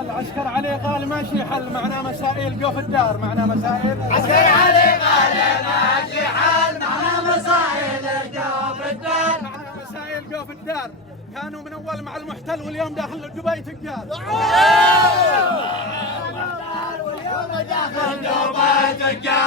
العسكر علي قال ماشي حل معنا مسائل قف الدار معنا مسائل. عسكر علي قال ماشي حل معنا مسائل قف الدار. معنا مسائل قف الدار. كانوا من اول مع المحتل واليوم داخل دبي تجار. واليوم داخل دبي تجار.